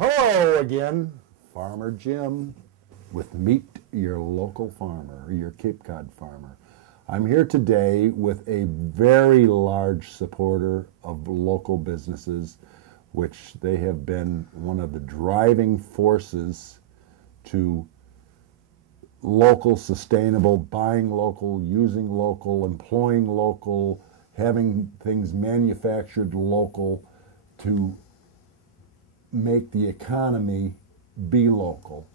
Hello again, Farmer Jim with Meet Your Local Farmer, your Cape Cod farmer. I'm here today with a very large supporter of local businesses, which they have been one of the driving forces to local, sustainable, buying local, using local, employing local, having things manufactured local to make the economy be local.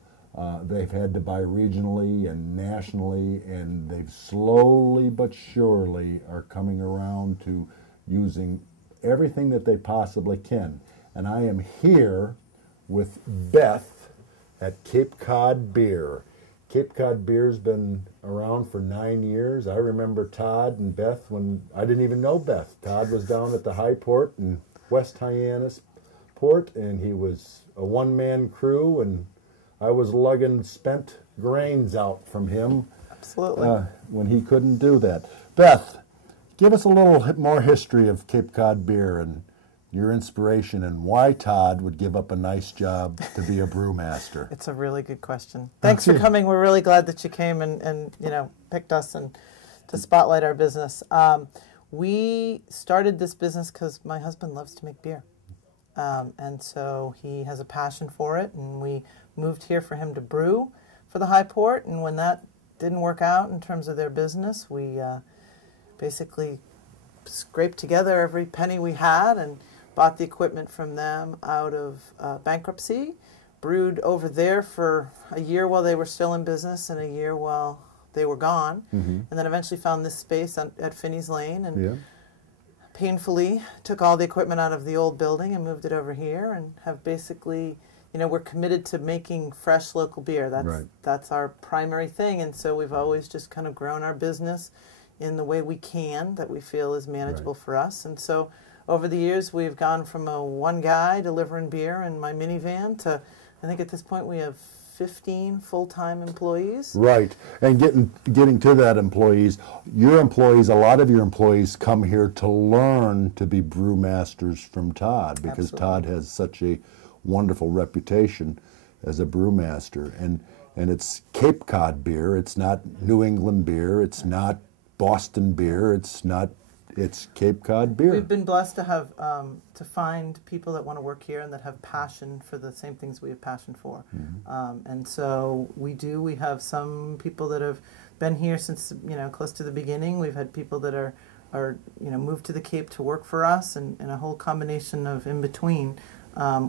They've had to buy regionally and nationally, and they've slowly but surely are coming around to using everything that they possibly can. And I am here with Beth at Cape Cod Beer. Cape Cod Beer's been around for 9 years. I remember Todd and Beth when I didn't even know Beth. Todd was down at the High Port in West Hyannis Port, and he was a one-man crew, and I was lugging spent grains out from him. Absolutely. When he couldn't do that. Beth, give us a little more history of Cape Cod Beer and your inspiration and why Todd would give up a nice job to be a brewmaster. It's a really good question. Thanks for coming. We're really glad that you came and picked us and to spotlight our business. We started this business because my husband loves to make beer. And so he has a passion for it, and we moved here for him to brew for the High Port. And when that didn't work out in terms of their business, we basically scraped together every penny we had and bought the equipment from them out of bankruptcy, brewed over there for a year while they were still in business and a year while they were gone, and then eventually found this space at Finney's Lane and painfully took all the equipment out of the old building and moved it over here, and have basically, we're committed to making fresh local beer. That's our primary thing, and so we've always just kind of grown our business in the way we can that we feel is manageable for us. And so over the years we've gone from a one guy delivering beer in my minivan to, I think at this point we have 15 full-time employees. Right, and getting to that employees, a lot of your employees come here to learn to be brewmasters from Todd, because Todd has such a wonderful reputation as a brewmaster. And it's Cape Cod beer, it's not New England beer, it's not Boston beer, it's Cape Cod beer. We've been blessed to have to find people that want to work here and that have passion for the same things we have passion for. And so we have some people that have been here since close to the beginning. We've had people that are moved to the Cape to work for us, and a whole combination of in between.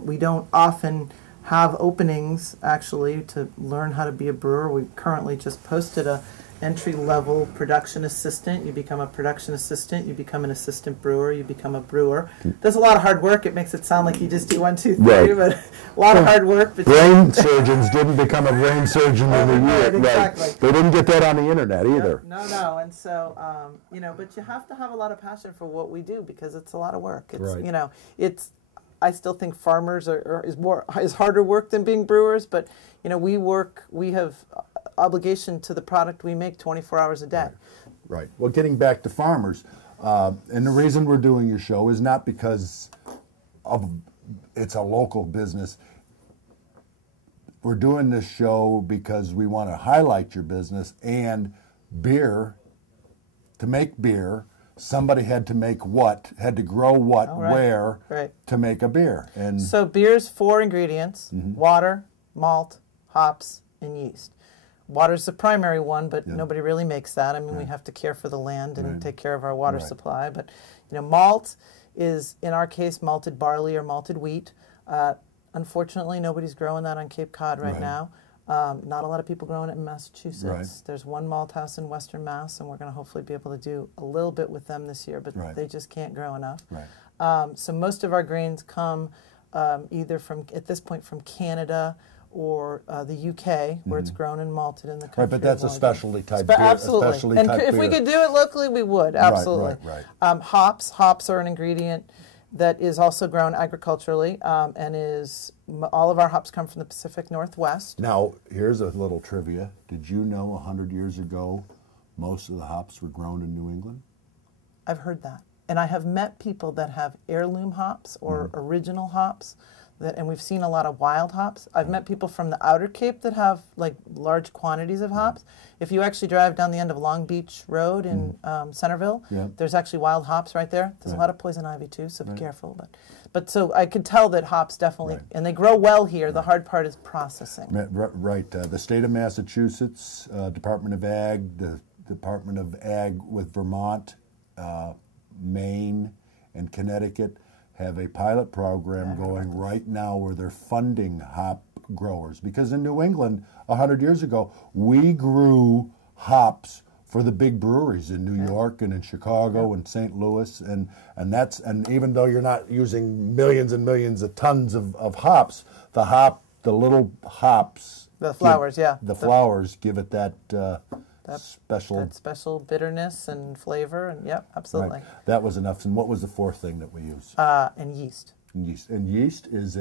We don't often have openings actually to learn how to be a brewer. We currently just posted a entry-level production assistant. You become a production assistant, you become an assistant brewer, you become a brewer. There's a lot of hard work. It makes it sound like you just do 1, 2, 3, but a lot of hard work. Brain surgeons didn't become a brain surgeon in a year. Exactly. They didn't get that on the internet either. No. And so, but you have to have a lot of passion for what we do, because it's a lot of work. It's, I still think farmers is harder work than being brewers, but we have obligation to the product we make 24 hours a day. Right. Well, getting back to farmers, and the reason we're doing your show is not because it's a local business. We're doing this show because we want to highlight your business, and beer. To make beer, somebody had to grow what, where, to make a beer. And so beer's 4 ingredients: water, malt, hops, and yeast. Water's the primary one, but nobody really makes that. I mean, we have to care for the land and take care of our water supply. But, malt is, in our case, malted barley or malted wheat. Unfortunately, nobody's growing that on Cape Cod right now. Not a lot of people growing it in Massachusetts. There's one malt house in Western Mass, and we're going to hopefully be able to do a little bit with them this year, but they just can't grow enough. So most of our grains come either from, at this point, from Canada or the UK, where it's grown and malted in the country. Right, but that's a specialty type beer. Absolutely. And if we could do it locally, we would. Absolutely. Hops are an ingredient that is also grown agriculturally, and all of our hops come from the Pacific Northwest. Now, here's a little trivia. Did you know 100 years ago most of the hops were grown in New England? I've heard that. And I have met people that have heirloom hops or original hops and we've seen a lot of wild hops. I've met people from the outer Cape that have like large quantities of hops. If you actually drive down the end of Long Beach Road in Centerville, there's actually wild hops right there. There's a lot of poison ivy too, so be careful. But so I could tell that hops definitely, and they grow well here. The hard part is processing. Right. The state of Massachusetts, Department of Ag, the Department of Ag with Vermont, Maine, and Connecticut have a pilot program going right now where they're funding hop growers. Because in New England, 100 years ago, we grew hops for the big breweries in New York and in Chicago and St. Louis, and even though you're not using millions and millions of tons of hops, the little hops, the flowers, the flowers give it that special bitterness and flavor, and absolutely. Right. That was enough. And what was the fourth thing that we used? And yeast. And yeast is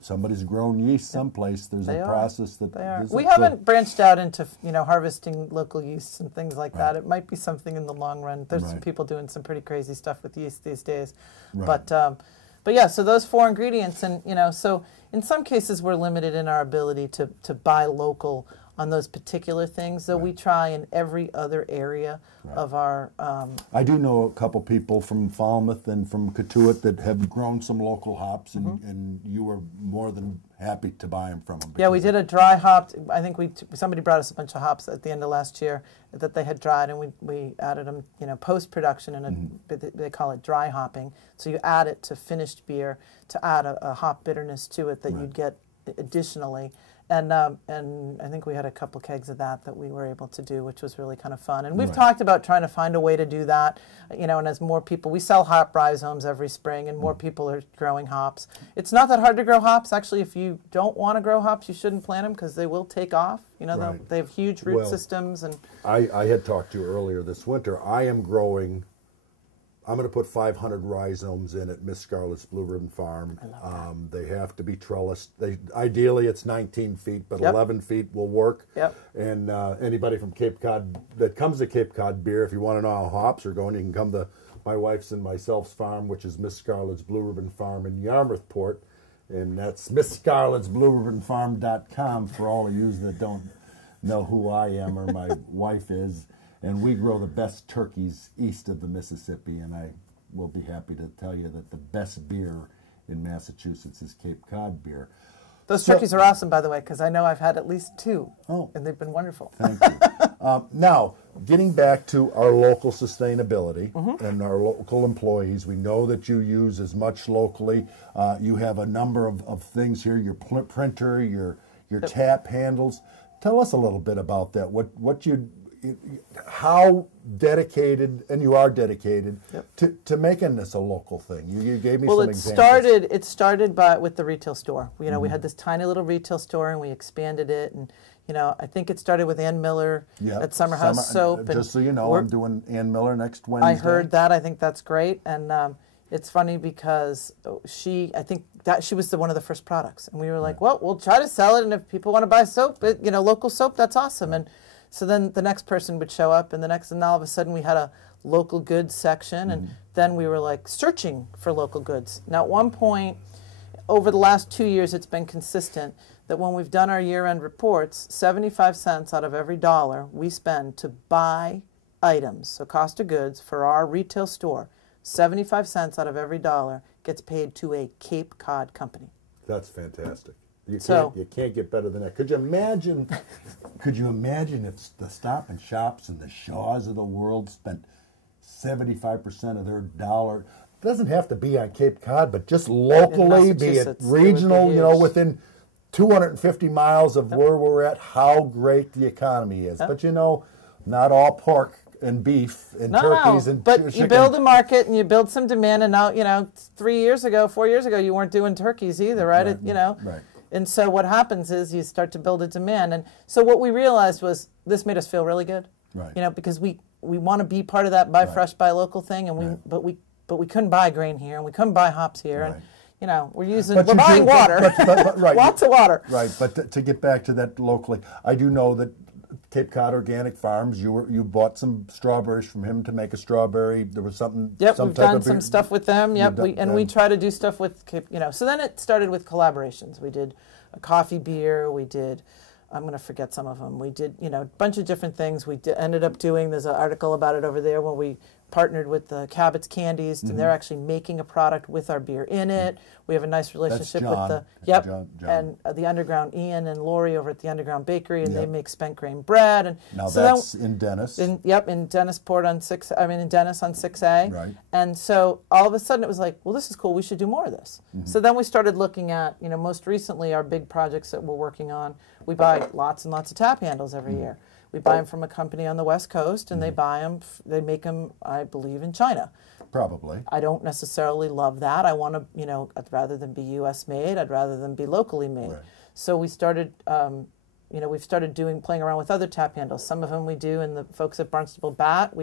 somebody's grown yeast someplace. There's a process that they are. We haven't branched out into harvesting local yeasts and things like that. It might be something in the long run. There's some people doing some pretty crazy stuff with yeast these days. But yeah, so those 4 ingredients, and so in some cases we're limited in our ability to buy local on those particular things, though we try in every other area of our... I do know a couple people from Falmouth and from Cotuit that have grown some local hops, and you were more than happy to buy them from them. Yeah, we did a dry hop. I think somebody brought us a bunch of hops at the end of last year that they had dried, and we added them, post-production, and they call it dry hopping. So you add it to finished beer to add a hop bitterness to it that you'd get additionally. And I think we had a couple kegs of that we were able to do, which was really kind of fun. And we've talked about trying to find a way to do that, and as more people, we sell hop rhizomes every spring, and more people are growing hops. It's not that hard to grow hops. Actually, if you don't want to grow hops, you shouldn't plant them because they will take off. They have huge root systems. And I had talked to you earlier this winter. I'm going to put 500 rhizomes in at Miss Scarlett's Blue Ribbon Farm. They have to be trellised. Ideally, it's 19 feet, but 11 feet will work. And anybody from Cape Cod that comes to Cape Cod Beer, if you want to know how hops are going, you can come to my wife's and myself's farm, which is Miss Scarlett's Blue Ribbon Farm in Yarmouthport. And that's MissScarlettsBlueRibbonFarm.com for all of you that don't know who I am or my wife is. And we grow the best turkeys east of the Mississippi, and I will be happy to tell you that the best beer in Massachusetts is Cape Cod Beer. Those turkeys are awesome, by the way, because I know I've had at least 2, and they've been wonderful. Thank you. Now, getting back to our local sustainability and our local employees, we know that you use as much locally. You have a number of things here, your printer, your tap handles. Tell us a little bit about that. How dedicated, and you are dedicated, to making this a local thing. You gave me some examples. It started with the retail store. We had this tiny little retail store, and we expanded it. And I think it started with Ann Miller at Summer House Soap. Just so you know, I'm doing Ann Miller next Wednesday. I heard that. I think that's great. And it's funny because she was one of the first products, and we were like, well, we'll try to sell it, and if people want to buy soap, local soap, that's awesome. And so then the next person would show up, and all of a sudden we had a local goods section, and then we were like searching for local goods. Now at one point, over the last 2 years, it's been consistent that when we've done our year-end reports, 75 cents out of every dollar we spend to buy items, so cost of goods for our retail store, 75 cents out of every dollar gets paid to a Cape Cod company. That's fantastic. You can't get better than that. Could you imagine if the Stop and Shops and the Shaws of the world spent 75% of their dollar? It doesn't have to be on Cape Cod, but just locally, be it regional, within 250 miles of where we're at, how great the economy is. But not all pork and beef and turkeys and but chicken. You build a market and you build some demand, and now 4 years ago you weren't doing turkeys either, right? Right. And so what happens is you start to build a demand. And so what we realized was this made us feel really good, because we want to be part of that buy fresh, buy local thing, and but we couldn't buy grain here, and we couldn't buy hops here, and we're buying water, lots of water. Right, but to get back to that locally, I do know that Cape Cod Organic Farms. You bought some strawberries from him to make a strawberry. There was something. Yep, some we've type done of some stuff with them. Yep, we try to do stuff with Cape. So then it started with collaborations. We did a coffee beer. We did. I'm going to forget some of them. We did, a bunch of different things. We ended up doing. There's an article about it over there where we partnered with the Cabot's Candies, and they're actually making a product with our beer in it. We have a nice relationship with the John. and the Underground Ian and Lori over at the Underground Bakery, and they make spent grain bread. And now so that's in Dennis. in Dennisport on in Dennis on 6A. Right. And so all of a sudden it was like, well, this is cool. We should do more of this. So then we started looking at, most recently our big projects that we're working on. We buy lots and lots of tap handles every year. We buy them from a company on the West Coast, and they make them, I believe, in China. Probably. I don't necessarily love that. I want to, rather than be U.S. made, I'd rather them be locally made. Right. So we started, we've started playing around with other tap handles. Some of them we do, and the folks at Barnstable Bat,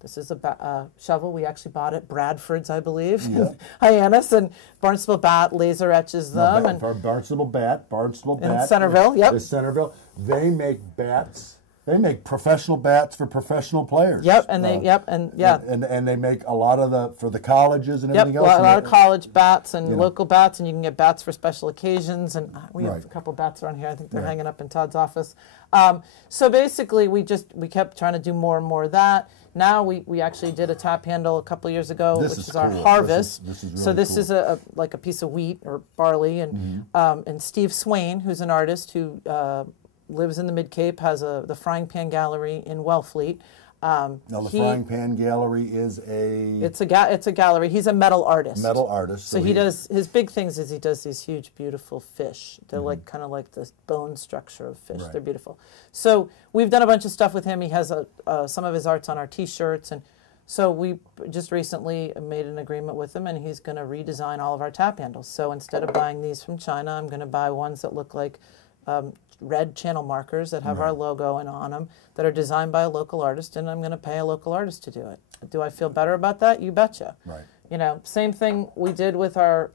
this is a shovel we actually bought at Bradford's, I believe, in Hyannis, and Barnstable Bat laser etches them. And for Barnstable Bat in Centerville, yep. Is Centerville. They make bats. They make professional bats for professional players. Yep, and and they make a lot of for the colleges and everything else. A lot of college bats and local bats, and you can get bats for special occasions. And we have a couple bats around here. I think they're hanging up in Todd's office. So basically, we kept trying to do more and more of that. Now we actually did a tap handle a couple of years ago, which is our harvest. This is really so this cool. is like a piece of wheat or barley, and Steve Swain, who's an artist who lives in the Mid-Cape, has the Frying Pan Gallery in Wellfleet. Now the Frying Pan Gallery is it's a gallery. He's a metal artist. So he does, his big things is he does these huge, beautiful fish. They're like kind of like the bone structure of fish. Right. They're beautiful. So we've done a bunch of stuff with him. He has some of his arts on our T-shirts, and so we just recently made an agreement with him, and he's going to redesign all of our tap handles. So instead of buying these from China, I'm going to buy ones that look like red channel markers that have our logo on them, that are designed by a local artist, and I'm going to pay a local artist to do it. Do I feel better about that? You betcha. Right. Same thing we did with our,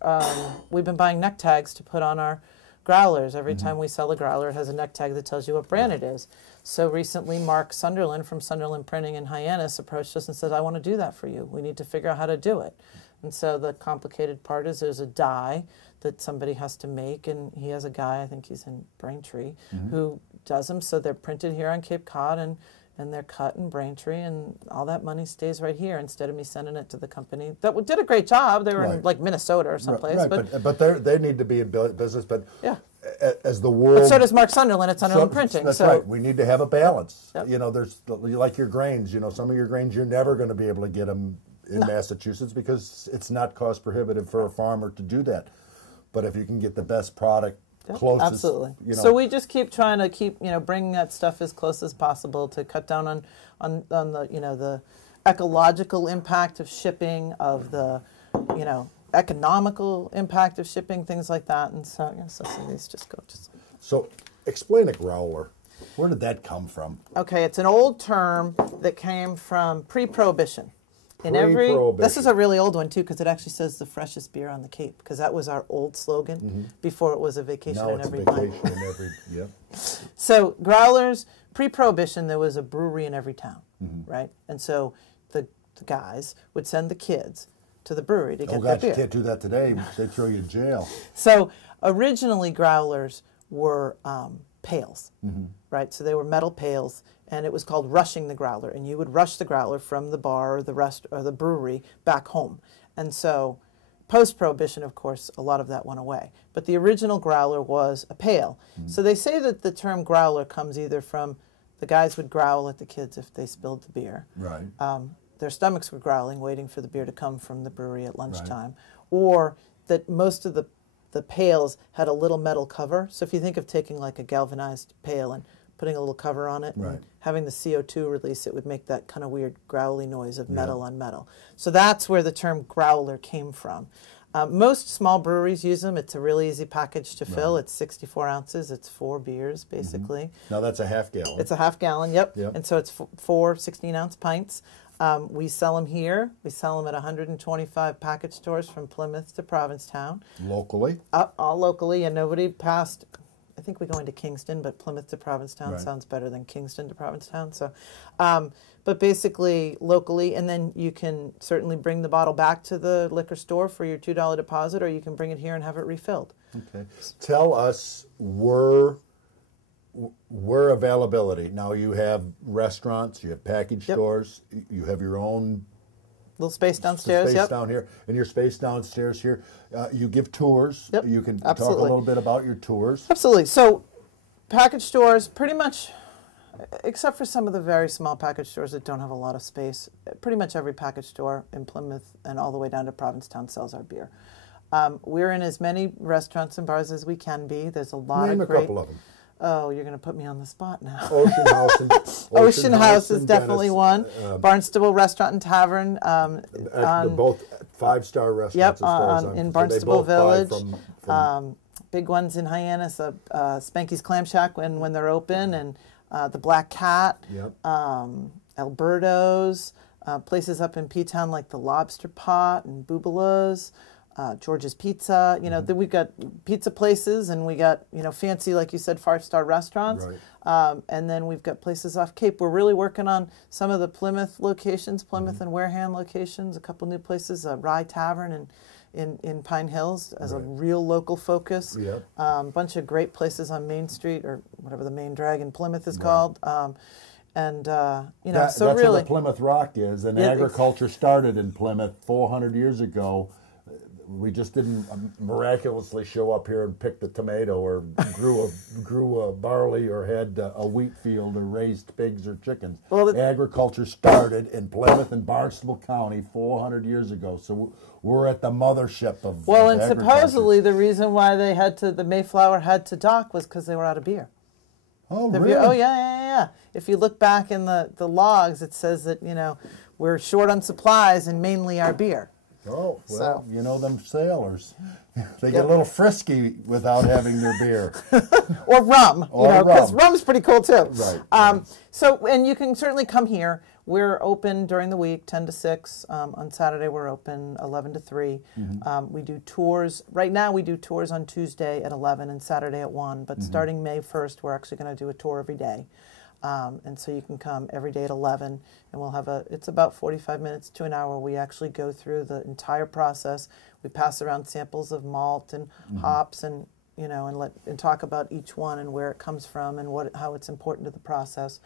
we've been buying neck tags to put on our growlers. Every time we sell a growler, it has a neck tag that tells you what brand it is. So recently, Mark Sunderland from Sunderland Printing in Hyannis approached us and said, I want to do that for you. We need to figure out how to do it. And so the complicated part is there's a die that somebody has to make, and he has a guy, I think he's in Braintree, who does them. So they're printed here on Cape Cod, and they're cut in Braintree, and all that money stays right here instead of me sending it to the company that did a great job. They were in like Minnesota or someplace. Right. But they need to be in business. But as the world, but so does Mark Sunderland at Sunderland Printing. That's so, right. We need to have a balance. Yep. There's like your grains. Some of your grains you're never going to be able to get them in Massachusetts because it's not cost prohibitive for a farmer to do that. But if you can get the best product closest, absolutely. So we just keep trying to bring that stuff as close as possible to cut down on the the ecological impact of shipping, of the economical impact of shipping, things like that. And so some of these just go. So explain a growler. Where did that come from? Okay, it's an old term that came from pre-Prohibition. This is a really old one too, because it actually says the freshest beer on the Cape, because that was our old slogan before it was a vacation now in it's every vacation pint. in every So growlers, pre-Prohibition, there was a brewery in every town, right? And so the guys would send the kids to the brewery to get their beer. You can't do that today. They throw you in jail. So originally growlers were pails, right? So they were metal pails, and it was called rushing the growler, and you would rush the growler from the bar or the brewery back home. And so post-Prohibition, of course, a lot of that went away. But the original growler was a pail. So they say that the term growler comes either from the guys would growl at the kids if they spilled the beer. Right. Their stomachs were growling, waiting for the beer to come from the brewery at lunchtime. Or that most of the pails had a little metal cover. So if you think of taking like a galvanized pail and putting a little cover on it and having the CO2 release, it would make that kind of weird growly noise of metal on metal. So that's where the term growler came from. Most small breweries use them. It's a really easy package to fill. It's 64 ounces. It's 4 beers, basically. Now that's a half gallon. It's a half gallon, yep. And so it's 4 16-ounce pints. We sell them here. We sell them at 125 package stores from Plymouth to Provincetown. Locally? All locally, and nobody past I think we go into Kingston, but Plymouth to Provincetown Right. sounds better than Kingston to Provincetown. So, but basically locally, and then you can certainly bring the bottle back to the liquor store for your $2 deposit, or you can bring it here and have it refilled. Okay. Tell us where availability. Now you have restaurants, you have package Yep. stores, you have your own Little space downstairs. space Yep. down here, and your space downstairs here. You give tours. Yep, You can absolutely. talk a little bit about your tours. Absolutely. So, package stores, pretty much, except for some of the very small package stores that don't have a lot of space, pretty much every package store in Plymouth and all the way down to Provincetown sells our beer. We're in as many restaurants and bars as we can be. There's a lot Name of a great. couple of them. Oh, you're going to put me on the spot now. Ocean House. And, Ocean House is in definitely Venice, one. Barnstable Restaurant and Tavern. They're both 5-star restaurants. Yep, as far as I'm in concerned. Barnstable They both buy Village. from Big ones in Hyannis, Spanky's Clam Shack when they're open, and the Black Cat, Yep. Alberto's, places up in P-Town like the Lobster Pot and Boobala's, George's Pizza. You know, then we've got pizza places, and we got, you know, fancy, like you said, 5-star restaurants. Right. And then we've got places off Cape. We're really working on some of the Plymouth locations, Plymouth and Wareham locations, a couple new places, Rye Tavern in Pine Hills as a real local focus. Yep. Bunch of great places on Main Street, or whatever the main drag in Plymouth is called. And, you know, so that's really. where the Plymouth Rock is, and Yeah, agriculture started in Plymouth 400 years ago. We just didn't miraculously show up here and pick the tomato, or grew a barley, or had a wheat field, or raised pigs or chickens. Well, agriculture started in Plymouth and Barnstable County 400 years ago. So we're at the mothership of Well, of and agriculture. supposedly the reason why the Mayflower had to dock was because they were out of beer. Oh, The really? beer- oh yeah. If you look back in the logs, it says that, you know, we're short on supplies and mainly our beer. Oh, well, So- you know them sailors. They get a little frisky without having their beer. Or rum, you Or know, because rum. rum's pretty cool too. Right. So, and you can certainly come here. We're open during the week, 10 to 6. On Saturday, we're open 11 to 3. We do tours. Right now, we do tours on Tuesday at 11 and Saturday at 1. But starting May 1st, we're actually going to do a tour every day. And so you can come every day at 11, and we'll have it's about 45 minutes to an hour. We actually go through the entire process. We pass around samples of malt and hops, and, you know, and talk about each one and where it comes from and how it's important to the process.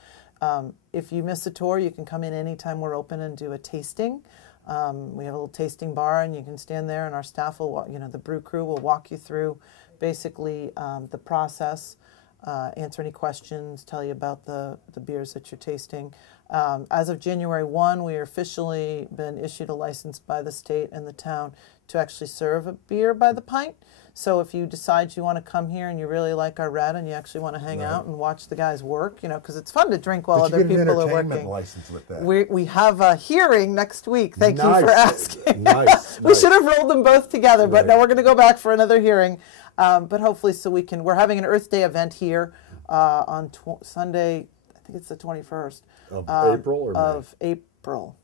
If you miss a tour, you can come in anytime we're open and do a tasting. We have a little tasting bar, and you can stand there, and our staff will, you know, the brew crew will walk you through basically the process. Answer any questions, tell you about the beers that you're tasting. As of January 1, we are officially been issued a license by the state and the town to actually serve a beer by the pint. So if you decide you want to come here and you really like our red and you actually want to hang out and watch the guys work, you know, because it's fun to drink while But other you get an people are entertainment working. license with that. We have a hearing next week. Thank you for Nice. asking. Nice, We nice. should have rolled them both together, but Right. no, we're going to go back for another hearing. But hopefully, so we're having an Earth Day event here on Sunday. I think it's the 21st Of April or May? of April.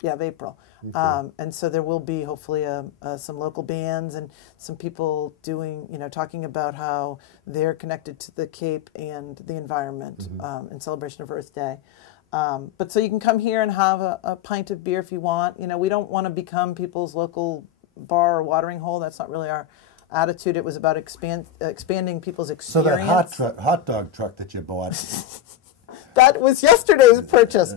Yeah, of April. And so there will be hopefully some local bands and some people doing, you know, talking about how they're connected to the Cape and the environment in celebration of Earth Day. But so you can come here and have a pint of beer if you want. You know, we don't want to become people's local bar or watering hole. That's not really our attitude. It was about expanding people's So experience. that hot dog truck that you bought. That was yesterday's purchase.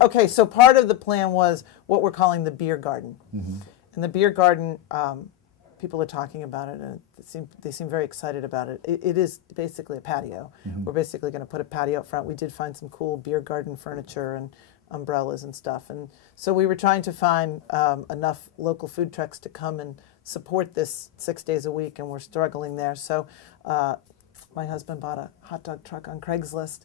Okay, so part of the plan was what we're calling the beer garden. And the beer garden, people are talking about it, and they seem very excited about it. It is basically a patio. We're basically going to put a patio up front. We did find some cool beer garden furniture and umbrellas and stuff. And so we were trying to find enough local food trucks to come and support this 6 days a week, and we're struggling there. So my husband bought a hot dog truck on Craigslist,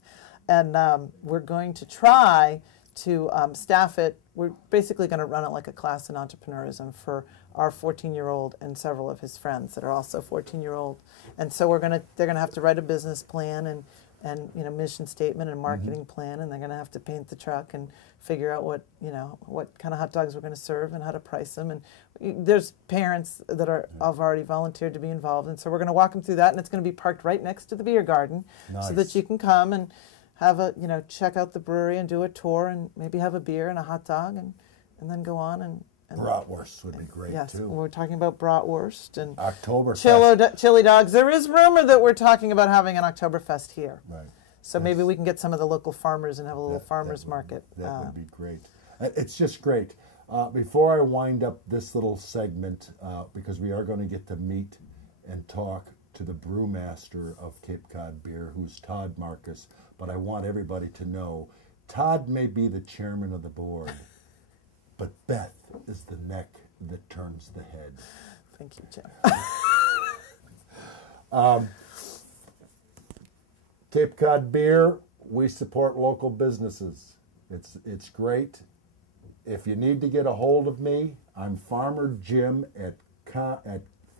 and we're going to try to staff it. We're basically going to run it like a class in entrepreneurism for our 14-year-old and several of his friends that are also 14-year-old. And so they're going to have to write a business plan, and and mission statement and marketing plan, and they're going to have to paint the truck and figure out what kind of hot dogs we're going to serve and how to price them. And there's parents that have already volunteered to be involved, and so we're going to walk them through that, and it's going to be parked right next to the beer garden, so that you can come and have check out the brewery and do a tour and maybe have a beer and a hot dog and then go on and bratwurst would be great too. Yes, we're talking about bratwurst and Oktoberfest. chili dogs. There is rumor that we're talking about having an Oktoberfest here. Right. So maybe we can get some of the local farmers and have a little farmers market. That would be great. It's just great. Before I wind up this little segment, because we are going to get to meet and talk to the brewmaster of Cape Cod Beer, who's Todd Marcus, but I want everybody to know, Todd may be the chairman of the board, but Beth is the neck that turns the head. Thank you, Jim. Cape Cod Beer, we support local businesses. It's great. If you need to get a hold of me, I'm Farmer Jim at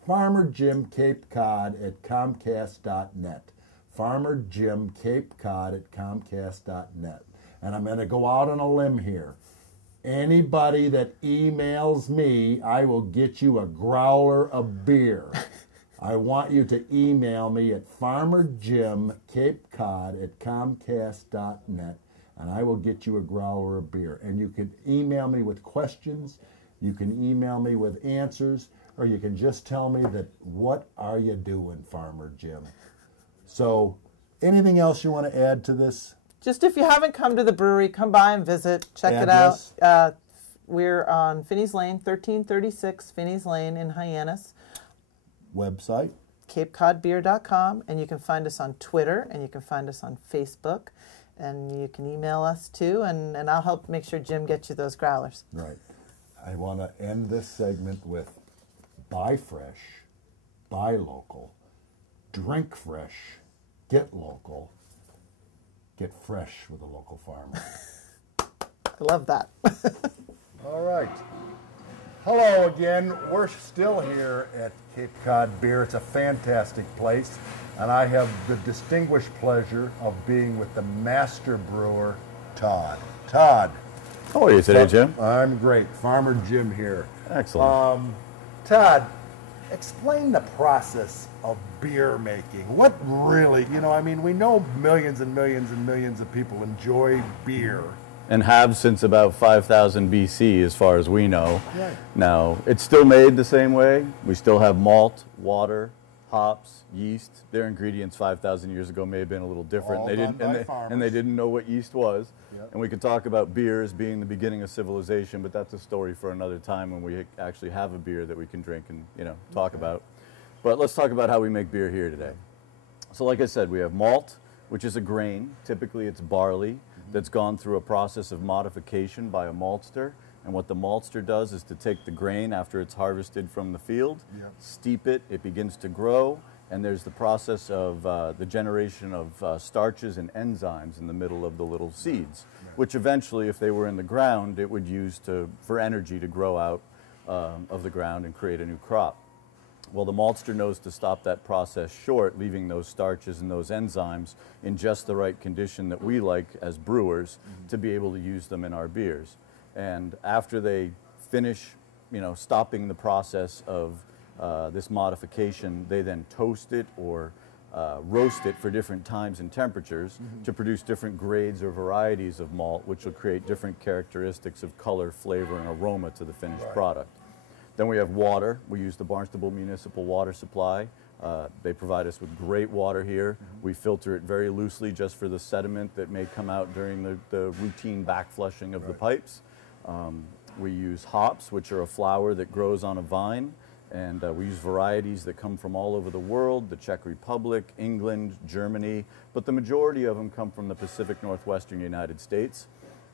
Farmer Jim Cape Cod at Comcast.net. Farmer Jim Cape Cod at Comcast.net. And I'm going to go out on a limb here. Anybody that emails me, I will get you a growler of beer. I want you to email me at farmerjimcapecod at comcast.net, and I will get you a growler of beer. And you can email me with questions, you can email me with answers, or you can just tell me that, what are you doing, Farmer Jim? So, anything else you want to add to this? Just if you haven't come to the brewery, come by and visit. Check Address? it out. We're on Finney's Lane, 1336 Finney's Lane in Hyannis. Website? CapeCodBeer.com, and you can find us on Twitter, and you can find us on Facebook, and you can email us too, and I'll help make sure Jim gets you those growlers. Right. I want to end this segment with buy fresh, buy local, drink fresh, get local, get fresh with a local farmer. I love that. All right. Hello again. We're still here at Cape Cod Beer. It's a fantastic place, and I have the distinguished pleasure of being with the master brewer, Todd. Todd. How are you today, Jim? I'm great. Farmer Jim here. Excellent. Todd, explain the process of beer making. What really, we know millions and millions and millions of people enjoy beer. And have since about 5000 BC, as far as we know. Right. Now, it's still made the same way. We still have malt, water, hops, yeast. Their ingredients 5,000 years ago may have been a little different. All They done didn't, by and farmers. they didn't know what yeast was. Yep. And we could talk about beer as being the beginning of civilization, but that's a story for another time when we actually have a beer that we can drink and talk about. But let's talk about how we make beer here today. So, like I said, we have malt, which is a grain. Typically, it's barley that's gone through a process of modification by a maltster. And what the maltster does is to take the grain after it's harvested from the field, steep it, it begins to grow, and there's the process of the generation of starches and enzymes in the middle of the little seeds, which eventually, if they were in the ground, it would use for energy to grow out of the ground and create a new crop. Well, the maltster knows to stop that process short, leaving those starches and those enzymes in just the right condition that we like as brewers to be able to use them in our beers. And after they finish, stopping the process of this modification, they then toast it or roast it for different times and temperatures to produce different grades or varieties of malt, which will create different characteristics of color, flavor, and aroma to the finished product. Then we have water. We use the Barnstable Municipal Water Supply. They provide us with great water here. We filter it very loosely just for the sediment that may come out during the routine backflushing of the pipes. We use hops, which are a flower that grows on a vine, and we use varieties that come from all over the world, the Czech Republic, England, Germany, but the majority of them come from the Pacific Northwestern United States.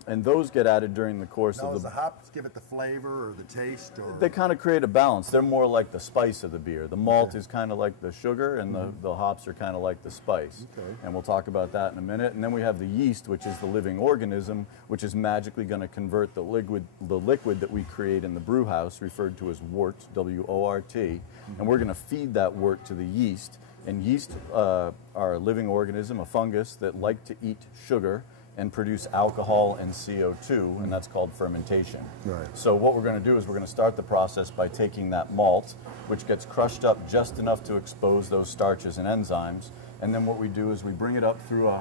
And those get added during the course Now, of does the hops give it the flavor or the taste? Or? They kind of create a balance. They're more like the spice of the beer. The malt is kind of like the sugar, and the hops are kind of like the spice. Okay. And we'll talk about that in a minute. And then we have the yeast, which is the living organism, which is magically going to convert the liquid that we create in the brew house, referred to as wort, W-O-R-T. And we're going to feed that wort to the yeast, And yeast are a living organism, a fungus, that like to eat sugar and produce alcohol and CO2, and that's called fermentation. Right. So what we're going to do is we're going to start the process by taking that malt, which gets crushed up just enough to expose those starches and enzymes, and then what we do is we bring it up through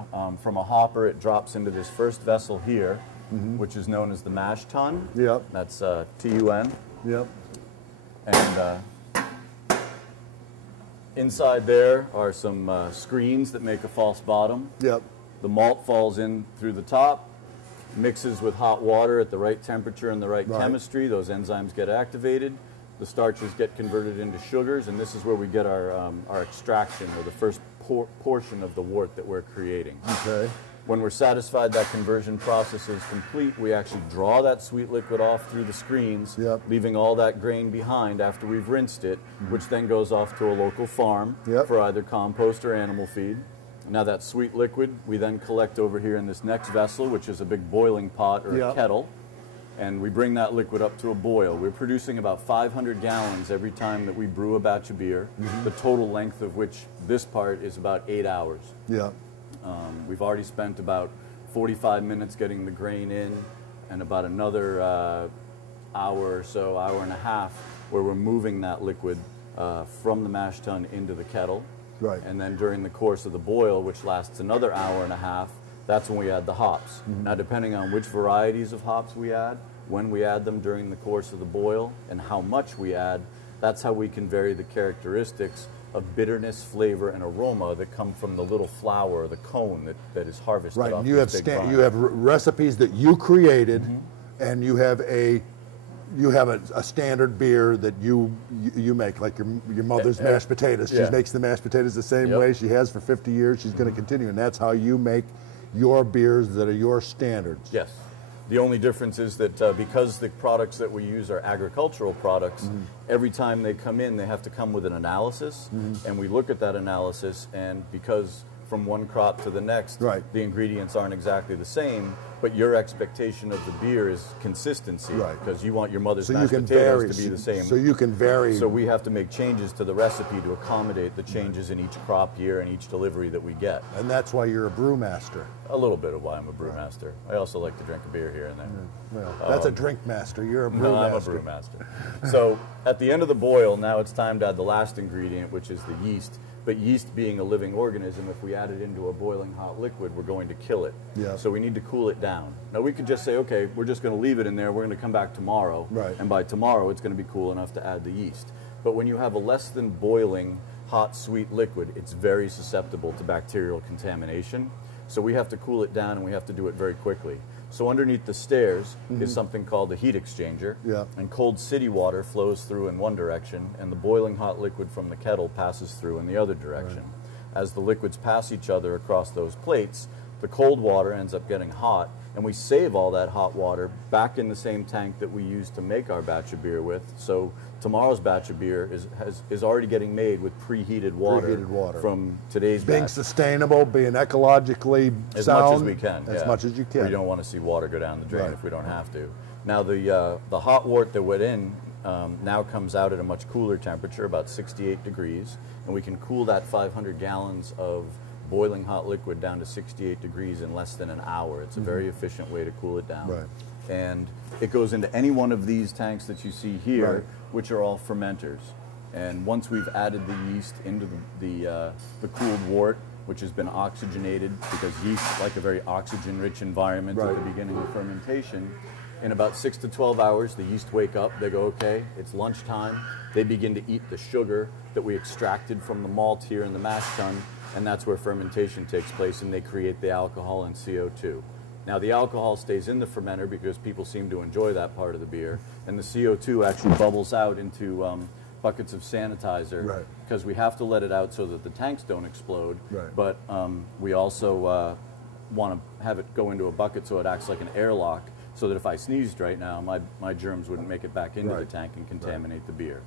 from a hopper. It drops into this first vessel here, which is known as the mash tun. Yep. That's TUN. Yep. And inside there are some screens that make a false bottom. Yep. The malt falls in through the top, mixes with hot water at the right temperature and the right chemistry. Those enzymes get activated. The starches get converted into sugars, and this is where we get our extraction, or the first portion of the wort that we're creating. Okay. When we're satisfied that conversion process is complete, we actually draw that sweet liquid off through the screens, leaving all that grain behind after we've rinsed it, which then goes off to a local farm for either compost or animal feed. Now that sweet liquid we then collect over here in this next vessel, which is a big boiling pot or a kettle, and we bring that liquid up to a boil. We're producing about 500 gallons every time that we brew a batch of beer, the total length of which this part is about 8 hours. Yeah. We've already spent about 45 minutes getting the grain in, and about another hour or so, hour and a half, where we're moving that liquid from the mash tun into the kettle. Right. And then during the course of the boil, which lasts another hour and a half, that's when we add the hops. Now, depending on which varieties of hops we add, when we add them during the course of the boil, and how much we add, that's how we can vary the characteristics of bitterness, flavor, and aroma that come from the little flower, the cone that is harvested. Right. Off And you have you have recipes that you created, and you have a standard beer that you make, like your mother's mashed potatoes. She makes the mashed potatoes the same way. She has for 50 years. She's going to continue, and that's how you make your beers that are your standards. Yes. The only difference is that because the products that we use are agricultural products, every time they come in, they have to come with an analysis, and we look at that analysis, and because from one crop to the next, the ingredients aren't exactly the same, but your expectation of the beer is consistency, because you want your mother's mashed potatoes to be the same. So you can vary. So we have to make changes to the recipe to accommodate the changes in each crop year and each delivery that we get. And that's why you're a brewmaster. A little bit of why I'm a brewmaster. I also like to drink a beer here and there. Well, that's a drink master. You're a brewmaster. No, I'm a brewmaster. So at the end of the boil, now it's time to add the last ingredient, which is the yeast. But yeast being a living organism, if we add it into a boiling hot liquid, we're going to kill it. Yeah. So we need to cool it down. Now we could just say, okay, we're just going to leave it in there. We're going to come back tomorrow. Right. And by tomorrow, it's going to be cool enough to add the yeast. But when you have a less than boiling hot, sweet liquid, it's very susceptible to bacterial contamination. So we have to cool it down, and we have to do it very quickly. So underneath the stairs is something called the heat exchanger, and cold city water flows through in one direction, and the boiling hot liquid from the kettle passes through in the other direction. As the liquids pass each other across those plates, the cold water ends up getting hot, and we save all that hot water back in the same tank that we use to make our batch of beer with. So tomorrow's batch of beer is already getting made with preheated water, from today's being batch. Sustainable, being ecologically as sound. much as we can. As much as you can. We don't want to see water go down the drain if we don't have to. Now the hot wort that went in now comes out at a much cooler temperature, about 68 degrees, and we can cool that 500 gallons of boiling hot liquid down to 68 degrees in less than an hour. It's a very efficient way to cool it down. And it goes into any one of these tanks that you see here, which are all fermenters. And once we've added the yeast into the cooled wort, which has been oxygenated, because yeast like a very oxygen-rich environment at the beginning of fermentation, in about 6 to 12 hours, the yeast wake up, they go, okay, it's lunchtime. They begin to eat the sugar that we extracted from the malt here in the mash tun, and that's where fermentation takes place, and they create the alcohol and CO2. Now the alcohol stays in the fermenter because people seem to enjoy that part of the beer, and the CO2 actually bubbles out into buckets of sanitizer, because we have to let it out so that the tanks don't explode, but we also want to have it go into a bucket so it acts like an airlock, so that if I sneezed right now, my germs wouldn't make it back into the tank and contaminate the beer.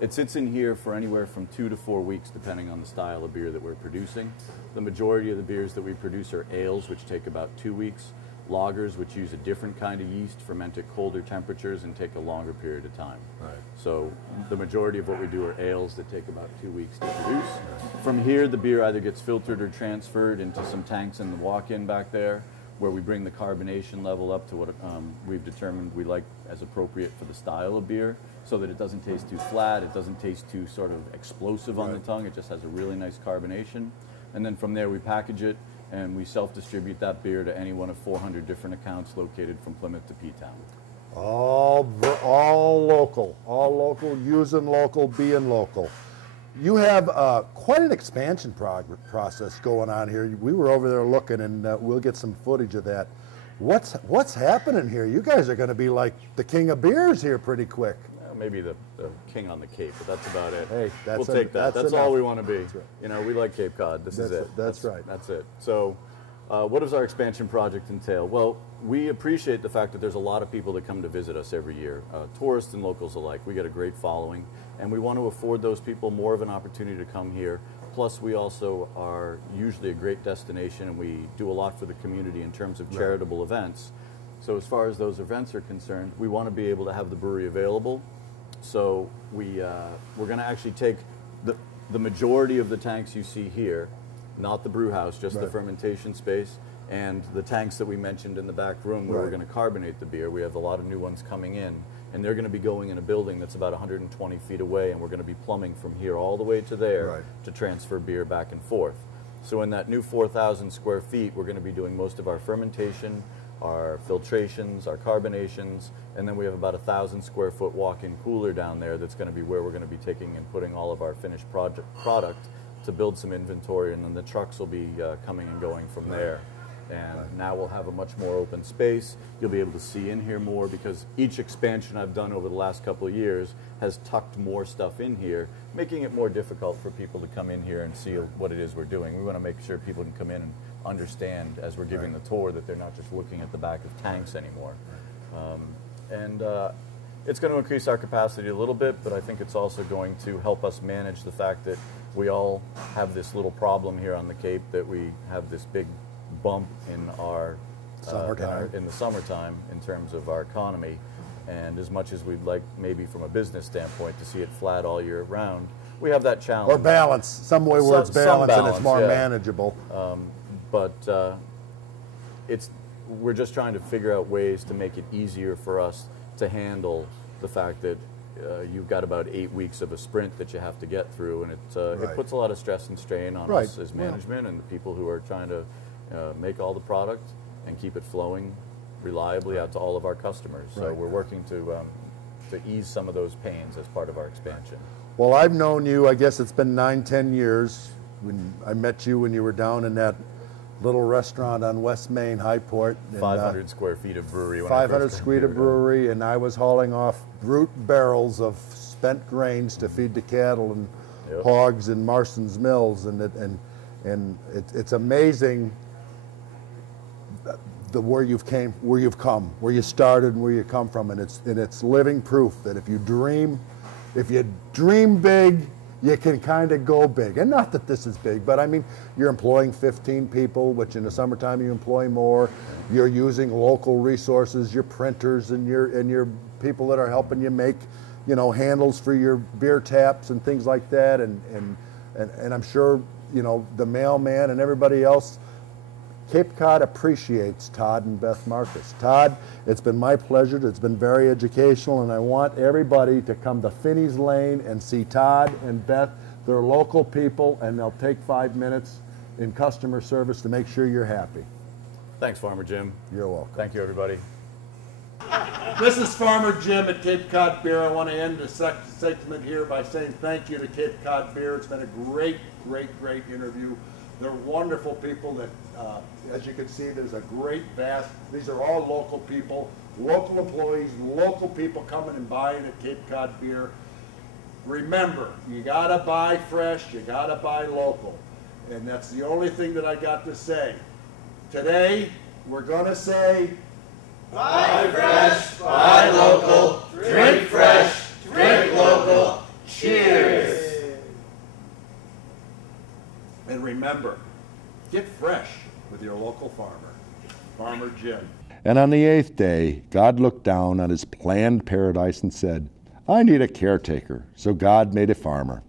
It sits in here for anywhere from 2 to 4 weeks, depending on the style of beer that we're producing. The majority of the beers that we produce are ales, which take about 2 weeks. lagers, which use a different kind of yeast, ferment at colder temperatures, and take a longer period of time. Right. So the majority of what we do are ales that take about 2 weeks to produce. From here, the beer either gets filtered or transferred into some tanks in the walk-in back there, where we bring the carbonation level up to what we've determined we like as appropriate for the style of beer, so that it doesn't taste too flat, it doesn't taste too sort of explosive on the tongue, it just has a really nice carbonation. And then from there we package it, and we self-distribute that beer to any one of 400 different accounts located from Plymouth to P-Town. All local, using local, being local. You have quite an expansion process going on here. We were over there looking, and we'll get some footage of that. What's happening here? You guys are going to be like the king of beers here pretty quick. Maybe the king on the Cape, but that's about it. Hey, we'll take that. That's all we want to be. Right. You know, we like Cape Cod. This is it. That's right. That's it. So what does our expansion project entail? Well, we appreciate the fact that there's a lot of people that come to visit us every year, tourists and locals alike. We get a great following, and we want to afford those people more of an opportunity to come here. Plus, we also are usually a great destination, and we do a lot for the community in terms of charitable events. So as far as those events are concerned, we want to be able to have the brewery available. So we're going to actually take the majority of the tanks you see here, not the brew house, just the fermentation space, and the tanks that we mentioned in the back room where we're going to carbonate the beer. We have a lot of new ones coming in, and they're going to be going in a building that's about 120 feet away, and we're going to be plumbing from here all the way to there to transfer beer back and forth. So in that new 4,000 square feet, we're going to be doing most of our fermentation, our filtrations, our carbonations, and then we have about 1,000 square foot walk-in cooler down there that's going to be where we're going to be taking and putting all of our finished product to build some inventory, and then the trucks will be coming and going from there. And now we'll have a much more open space. You'll be able to see in here more, because each expansion I've done over the last couple of years has tucked more stuff in here, making it more difficult for people to come in here and see what it is we're doing. We want to make sure people can come in and understand as we're giving the tour that they're not just looking at the back of tanks anymore. It's going to increase our capacity a little bit, but I think it's also going to help us manage the fact that we all have this little problem here on the Cape, that we have this big bump in our in the summertime in terms of our economy. And as much as we'd like, maybe from a business standpoint, to see it flat all year round, we have that challenge. Or balance, some way where it's balanced and it's more manageable. We're just trying to figure out ways to make it easier for us to handle the fact that you've got about 8 weeks of a sprint that you have to get through, and it puts a lot of stress and strain on us as management and the people who are trying to make all the product and keep it flowing reliably out to all of our customers. So we're working to ease some of those pains as part of our expansion. Well, I've known you, I guess it's been 9-10 years. When I met you when you were down in that little restaurant on West Main, Highport. 500 square feet of brewery. 500 square feet of brewery, and I was hauling off brute barrels of spent grains to feed the cattle and hogs in Marston's Mills, and it's amazing where you've come, where you started, and where you come from, and it's living proof that if you dream big, you can kind of go big. And not that this is big, but I mean, you're employing 15 people, which in the summertime you employ more. You're using local resources, your printers and your people that are helping you make, handles for your beer taps and things like that. And I'm sure, the mailman and everybody else. Cape Cod appreciates Todd and Beth Marcus. Todd, it's been my pleasure. It's been very educational, and I want everybody to come to Finney's Lane and see Todd and Beth. They're local people, and they'll take 5 minutes in customer service to make sure you're happy. Thanks, Farmer Jim. You're welcome. Thank you, everybody. This is Farmer Jim at Cape Cod Beer. I want to end the segment here by saying thank you to Cape Cod Beer. It's been a great, great, great interview. They're wonderful people that, as you can see, there's a great vast, these are all local people, local employees, local people coming and buying at Cape Cod Beer. Remember, you gotta buy fresh, you gotta buy local. And that's the only thing that I got to say. Today, we're gonna say, buy fresh, buy local, drink fresh, drink local, cheers! And remember, get fresh with your local farmer. Farmer Jim. And on the 8th day, God looked down on his planned paradise and said, I need a caretaker. So God made a farmer.